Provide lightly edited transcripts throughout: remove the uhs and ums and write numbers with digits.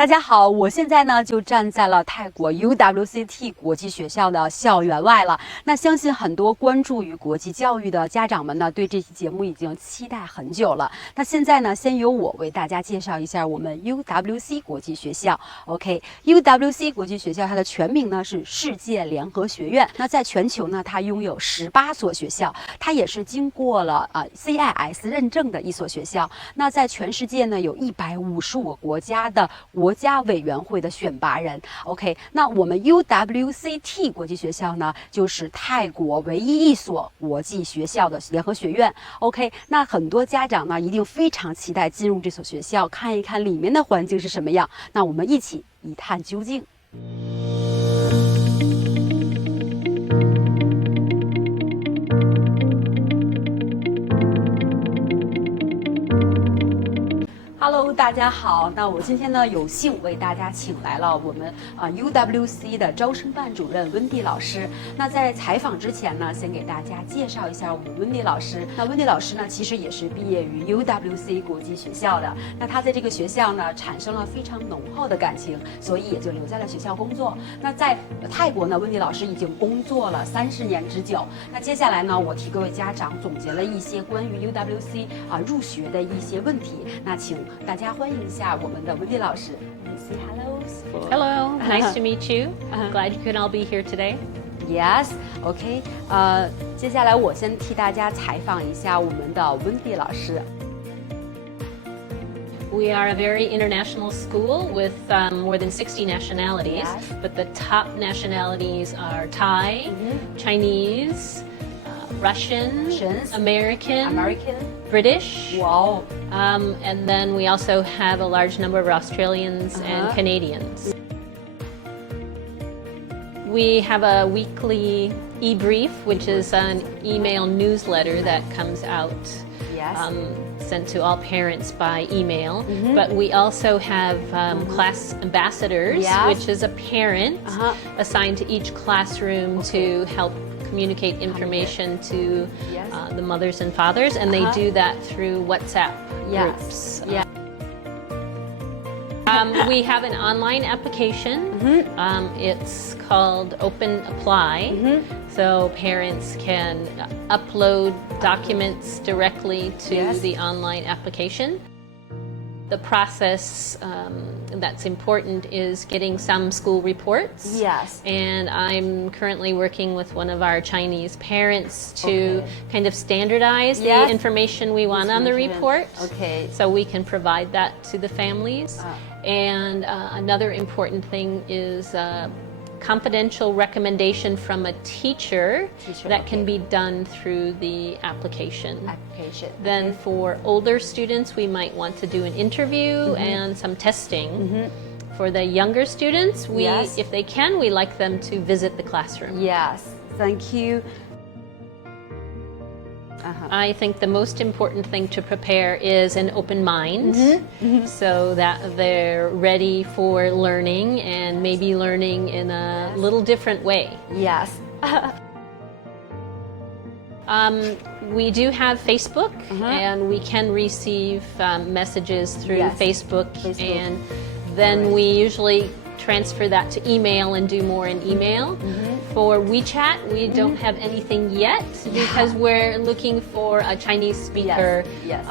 大家好，我现在呢就站在了泰国 UWC 国际学校的校园外了。那相信很多关注于国际教育的家长们呢，对这期节目已经期待很久了。那现在呢，先由我为大家介绍一下我们 UWC 国际学校。OK，UWC 国际学校它的全名呢是世界联合学院。那在全球呢，它拥有18所学校，它也是经过了CIS 认证的一所学校。那在全世界呢，有155个国家的国家委员会的选拔人。OK， 那我们 UWC 国际学校呢，就是泰国唯一一所国际学校的联合学院。OK， 那很多家长呢，一定非常期待进入这所学校，看一看里面的环境是什么样。那我们一起一探究竟。Hello， 大家好。那我今天呢有幸为大家请来了我们UWC 的招生办主任温蒂老师。那在采访之前呢，先给大家介绍一下我们温蒂老师。那温蒂老师呢，其实也是毕业于 UWC 国际学校的。那他在这个学校呢产生了非常浓厚的感情，所以也就留在了学校工作。那在泰国呢，温蒂老师已经工作了30年之久。那接下来呢，我替各位家长总结了一些关于 UWC 入学的一些问题。那请大家欢迎一下我们的温蒂老师。Say hello. Hello, nice to meet you. Glad you can all be here today. Yes, OK. 接下来我先替大家采访一下我们的温蒂老师。We are a very international school with more than 60 nationalities, Yes. but the top nationalities are Thai, Chinese, Russian, American, British. Wow. And then we also have a large number of Australians and Canadians. We have a weekly e-brief, which is an email newsletter that comes out, Yes. sent to all parents by email. But we also have class ambassadors, Yes. which is a parent assigned to each classroom to help communicate information to Yes. The mothers and fathers, and they do that through WhatsApp groups. Yeah. We have an online application. It's called Open Apply. So parents can upload documents directly to Yes. the online application. The process that's important is getting some school reports. Yes. And I'm currently working with one of our Chinese parents to kind of standardize Yes. the information we want on the report. Okay. So we can provide that to the families. And another important thing is confidential recommendation from a teacher that can be done through the application. Then for older students, we might want to do an interview and some testing. For the younger students, Yes. if they can, we like them to visit the classroom. Yes. Thank you. I think the most important thing to prepare is an open mind so that they're ready for learning and maybe learning in a little different way. Yes. We do have Facebook and we can receive messages through Yes. Facebook, and then we usually transfer that to email and do more in email. For WeChat, we don't have anything yet because we're looking for a Chinese speaker Yes.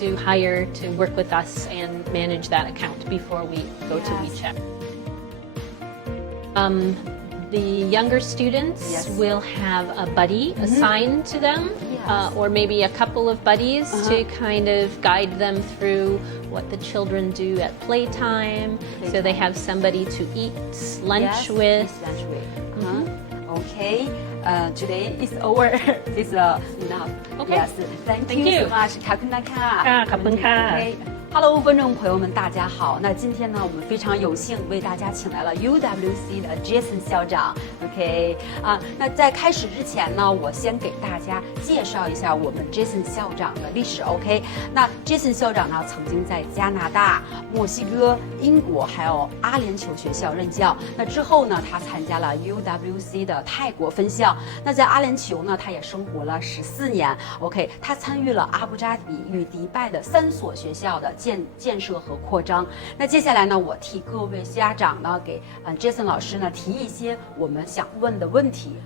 to hire to work with us and manage that account before we go to WeChat. The younger students Yes. will have a buddy assigned to them, or maybe a couple of buddies to kind of guide them through what the children do at playtime, so they have somebody to eat lunch with. Okay. Today is over. It's enough. Okay. Yes. Thank you so much. ขอบคุณนะคะ ขอบคุณค่ะ Hello， 观众朋友们，大家好。那今天呢，我们非常有幸为大家请来了 UWC 的 Jason 校长。OK， 那在开始之前呢，我先给大家介绍一下我们 Jason 校长的历史。OK， 那 Jason 校长呢，曾经在加拿大、墨西哥、英国还有阿联酋学校任教。那之后呢，他参加了 UWC 的泰国分校。那在阿联酋呢，他也生活了14年。OK， 他参与了阿布扎比与迪拜的3所学校的建设和扩张。那接下来呢，我替各位家长呢给Jason 老师呢提一些我们想问的问题。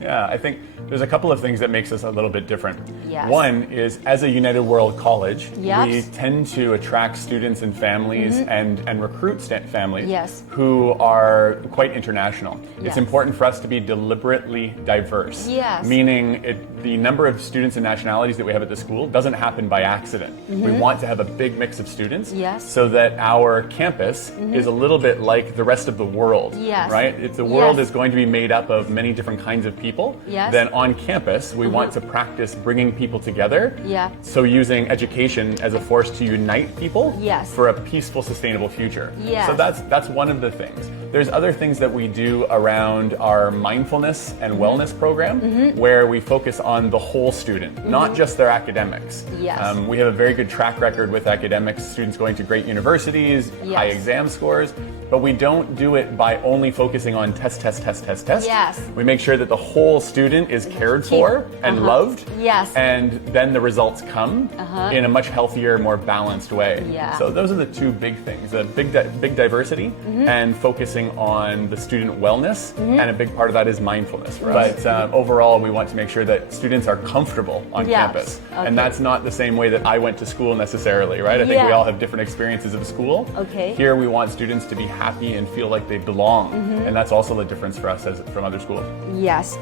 Yeah, I think there's a couple of things that makes us a little bit different. Yes. One is, as a United World College, Yes. we tend to attract students and families and recruit families Yes. who are quite international. Yes. It's important for us to be deliberately diverse, Yes. meaning the number of students and nationalities that we have at the school doesn't happen by accident. We want to have a big mix of students Yes. so that our campus is a little bit like the rest of the world, Yes. right? If the world Yes. is going to be made up of many different kinds of people, Yes. then on campus we want to practice bringing people together. Yeah. So using education as a force to unite people Yes. for a peaceful, sustainable future. Yes. So that's one of the things. There's other things that we do around our mindfulness and wellness program where we focus on the whole student, not just their academics. Yes. We have a very good track record with academics, students going to great universities, Yes. high exam scores, but we don't do it by only focusing on test. Yes. We make sure that the whole student is cared for and loved. Yes. And then the results come in a much healthier, more balanced way. Yeah. So those are the two big things, the big diversity and focusing on the student wellness. And a big part of that is mindfulness. Right? But overall, we want to make sure that students are comfortable on Yes. campus. Okay. And that's not the same way that I went to school necessarily, right? I think we Yeah. all have different experiences of school. Okay. Here we want students to be happy and feel like they belong. And that's also the difference for us from other schools. Yes.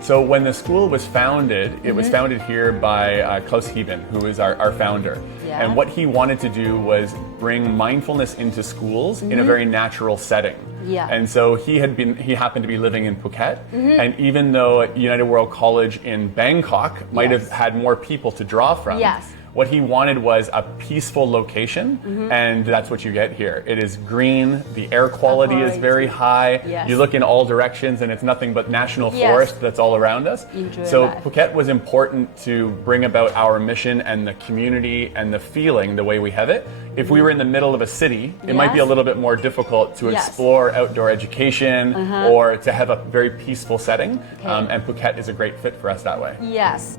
So when the school was founded, it was founded here by Klaus Heben, who is our founder. Yeah. And what he wanted to do was bring mindfulness into schools in a very natural setting. Yeah. And so he happened to be living in Phuket. And even though United World College in Bangkok might Yes. have had more people to draw from, Yes. what he wanted was a peaceful location, and that's what you get here. It is green, the air quality is very high. Yes. You look in all directions and it's nothing but national Yes. forest that's all around us. Enjoy So that. Phuket was important to bring about our mission and the community and the feeling the way we have it. If we were in the middle of a city, it might be a Yes. little bit more difficult to Yes. explore outdoor education or to have a very peaceful setting. Okay. And Phuket is a great fit for us that way. Yes.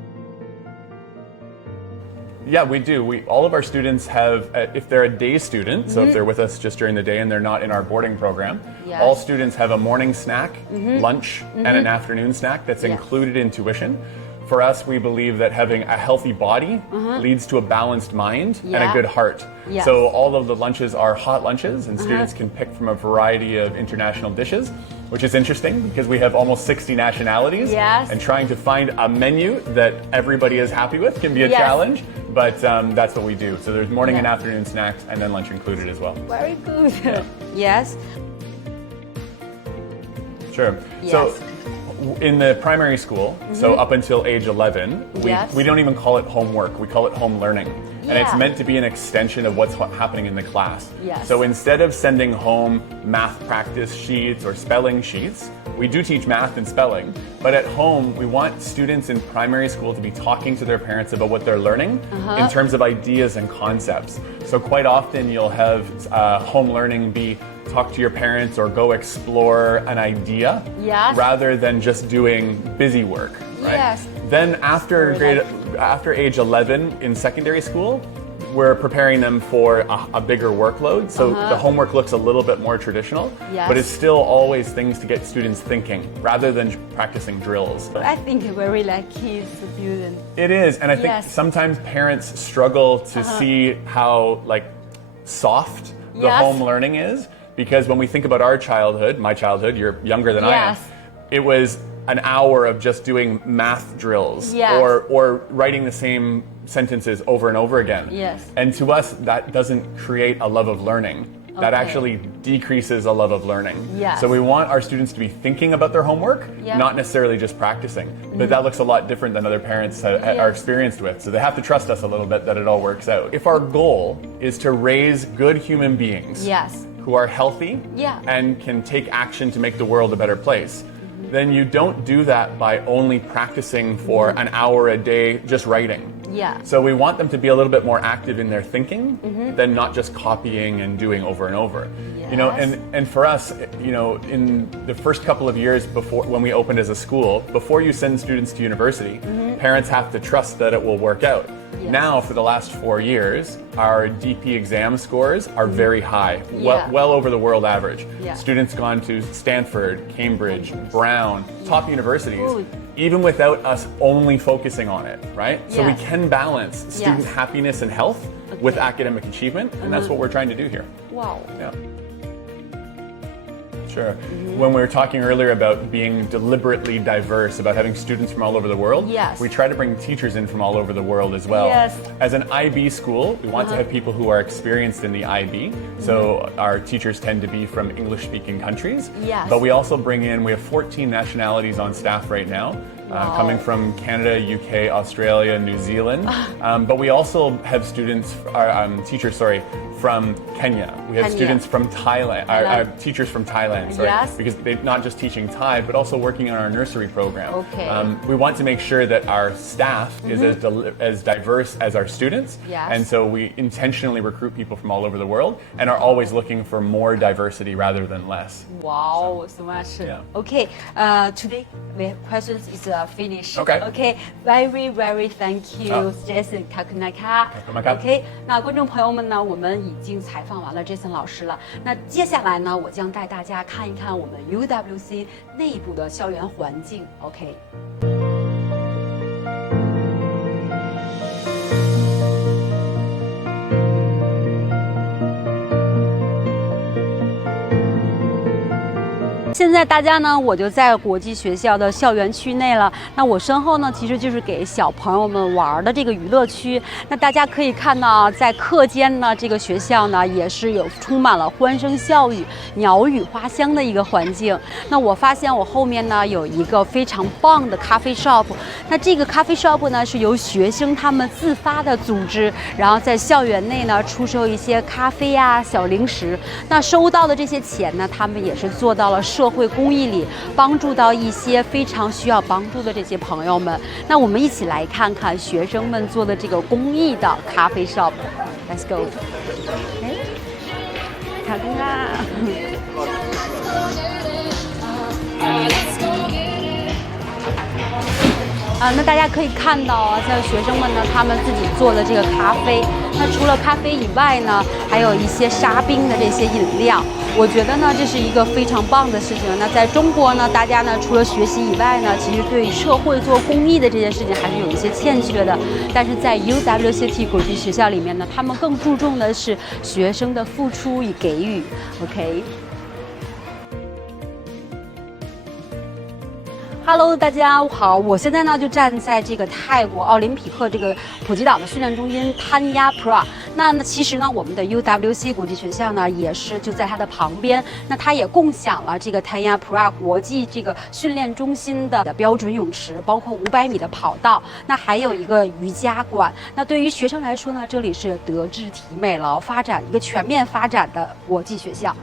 Yeah, we do. All of our students have, if they're a day student, so if they're with us just during the day and they're not in our boarding program, Yes. all students have a morning snack, lunch, and an afternoon snack that's Yes. included in tuition. For us, we believe that having a healthy body leads to a balanced mind and a Yeah. good heart. Yes. So all of the lunches are hot lunches, and students can pick from a variety of international dishes, which is interesting because we have almost 60 nationalities. Yes. And trying to find a menu that everybody is happy with can be a Yes. challenge, but that's what we do. So there's morning and Yeah. afternoon snacks and then lunch included as well. Very good. Yes. Sure. Yes. So in the primary school, so up until age 11, Yes. we don't even call it homework, we call it home learning. And it's Yeah. meant to be an extension of what's happening in the class. Yes. So instead of sending home math practice sheets or spelling sheets, we do teach math and spelling, but at home we want students in primary school to be talking to their parents about what they're learning in terms of ideas and concepts. So quite often you'll have home learning be talk to your parents or go explore an idea Yes. rather than just doing busy work. Right? Yes. Then after Very after age 11 in secondary school, we're preparing them for a bigger workload. So the homework looks a little bit more traditional, Yes. but it's still always things to get students thinking rather than practicing drills. I think very like kids student. It is, and I think Yes. sometimes parents struggle to see how soft the Yes. home learning is, because when we think about our childhood, my childhood, you're younger than I am, Yes. it was an hour of just doing math drills Yes. or writing the same sentences over and over again. Yes. And to us, that doesn't create a love of learning. That Okay. actually decreases a love of learning. Yes. So we want our students to be thinking about their homework, Yeah. not necessarily just practicing. But that looks a lot different than other parents are experienced with. So they have to trust us a little bit that it all works out. If our goal is to raise good human beings Yes. who are healthy Yeah. and can take action to make the world a better place, then you don't do that by only practicing for an hour a day just writing. Yeah. So we want them to be a little bit more active in their thinking than not just copying and doing over and over. You know, and for us, you know, in the first couple of years before when we opened as a school, before you send students to university, parents have to trust that it will work out. Yes. Now, for the last 4 years, our DP exam scores are very high, well over the world average. Yeah. Students gone to Stanford, Cambridge, Brown, top universities, even without us only focusing on it, right? So we can balance student happiness and health with academic achievement, and that's what we're trying to do here. Wow. Yeah. Sure. When we were talking earlier about being deliberately diverse, about having students from all over the world, we try to bring teachers in from all over the world as well. Yes. As an IB school, we want to have people who are experienced in the IB. So our teachers tend to be from English-speaking countries. Yes. But we also bring in, we have 14 nationalities on staff right now. Coming from Canada, UK, Australia, New Zealand. But we also have students, teachers, from Kenya. We have students from Thailand, teachers from Thailand, because they're not just teaching Thai, but also working on our nursery program. Okay. We want to make sure that our staff is as diverse as our students. Yes. And so we intentionally recruit people from all over the world and are always looking for more diversity rather than less. Wow, so much. Yeah. Okay, today the questions is finished. Okay. Okay, very thank you, Jason ขอบคุณนะคะ ขอบคุณมากครับ OK， 那观众朋友们呢，我们已经采访完了 Jason 老师了。那接下来呢，我将带大家看一看我们 UWC 内部的校园环境。OK。现在大家呢，我就在国际学校的校园区内了。那我身后呢，其实就是给小朋友们玩的这个娱乐区。那大家可以看到，在课间呢，这个学校呢也是有充满了欢声笑语、鸟语花香的一个环境。那我发现我后面呢有一个非常棒的咖啡 shop。那这个咖啡 shop 呢是由学生他们自发的组织，然后在校园内呢出售一些咖啡呀、小零食。那收到的这些钱呢，他们也是做到了社会公益里，帮助到一些非常需要帮助的这些朋友们。那我们一起来看看学生们做的这个公益的咖啡 shop。Let's go。看看啊。那大家可以看到啊，像学生们呢，他们自己做的这个咖啡。那除了咖啡以外呢，还有一些沙冰的这些饮料。我觉得呢，这是一个非常棒的事情。那在中国呢，大家呢除了学习以外呢，其实对社会做公益的这件事情还是有一些欠缺的。但是在 UWC 国际学校里面呢，他们更注重的是学生的付出与给予。OK。Hello， 大家好，我现在呢就站在这个泰国奥林匹克这个普吉岛的训练中心 Naiyang Pra。那其实呢，我们的 UWC 国际学校呢也是就在它的旁边。那它也共享了这个 Naiyang Pra 国际这个训练中心的标准泳池，包括500米的跑道。那还有一个瑜伽馆。那对于学生来说呢，这里是德智体美劳发展一个全面发展的国际学校。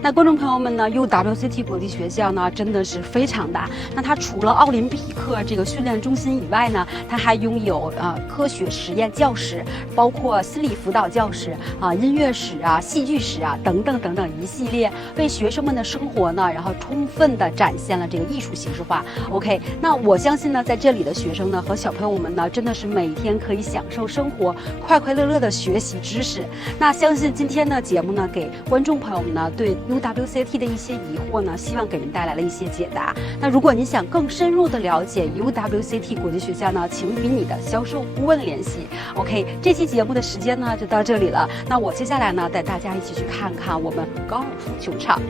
那观众朋友们呢 ，UWC 国际学校呢真的是非常大。那它除了奥林匹克这个训练中心以外呢，它还拥有科学实验教室，包括心理辅导教室音乐室戏剧室等等一系列，为学生们的生活呢，然后充分的展现了这个艺术形式化。OK， 那我相信呢，在这里的学生呢和小朋友们呢，真的是每天可以享受生活，快快乐乐的学习知识。那相信今天的节目呢，给观众朋友们呢对 UWCT 的一些疑惑呢，希望给您带来了一些解答。那如果您想更深入的了解 UWCT 国际学校呢，请与你的销售顾问联系。OK， 这期节目的时间呢就到这里了。那我接下来呢带大家一起去看看我们高尔夫球场。